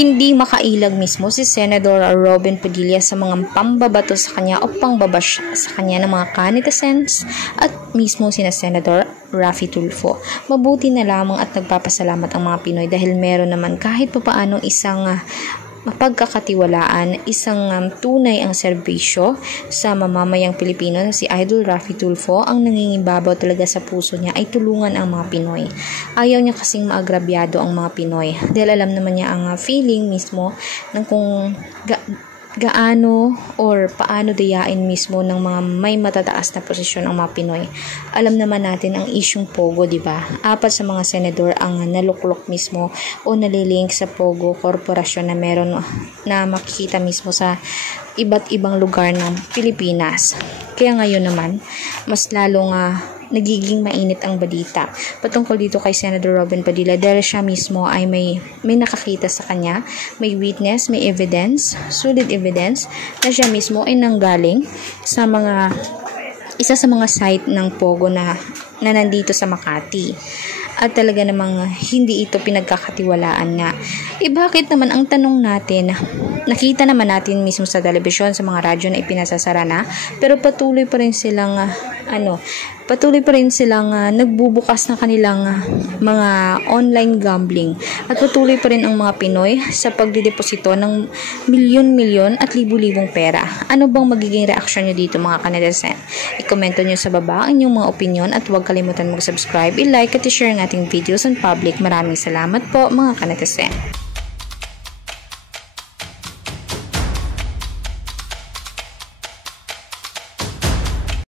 Hindi makailag mismo si Senador Robin Padilla sa mga pambabato sa kanya o pangbabash sa kanya ng mga kanitizens at mismo sina Senador Raffy Tulfo. Mabuti na lamang at nagpapasalamat ang mga Pinoy dahil meron naman kahit papaanong isang mapagkakatiwalaan, isang tunay ang serbisyo sa mamamayang Pilipino na si Idol Raffy Tulfo. Ang nangingibabaw talaga sa puso niya ay tulungan ang mga Pinoy. Ayaw niya kasing maagrabyado ang mga Pinoy dahil alam naman niya ang feeling mismo ng kung gaano or paano dayain mismo ng mga may matataas na posisyon ang mga Pinoy. Alam naman natin ang isyung Pogo, di ba? 4 sa mga senador ang naluklok mismo o nalilink sa Pogo korporasyon na meron na makikita mismo sa iba't ibang lugar ng Pilipinas. Kaya ngayon naman, mas lalong nagiging mainit ang balita patungkol dito kay Senator Robin Padilla dahil siya mismo ay may nakakita sa kanya, may witness, may evidence, solid evidence na siya mismo ay nanggaling sa isa sa mga site ng Pogo na nandito sa Makati. At talaga namang hindi ito pinagkakatiwalaan nga. Bakit naman ang tanong natin, nakita naman natin mismo sa telebisyon, sa mga radyo na ipinasasara na, pero patuloy pa rin silang nagbubukas ng kanilang mga online gambling at patuloy pa rin ang mga Pinoy sa pagdideposito ng milyon-milyon at libu-libong pera. Ano bang magiging reaksyon nyo dito mga kanetesen? I-komento nyo sa baba ang inyong mga opinion at huwag kalimutan mag-subscribe, i-like at i-share ang ating videos on public. Maraming salamat po mga kanetesen.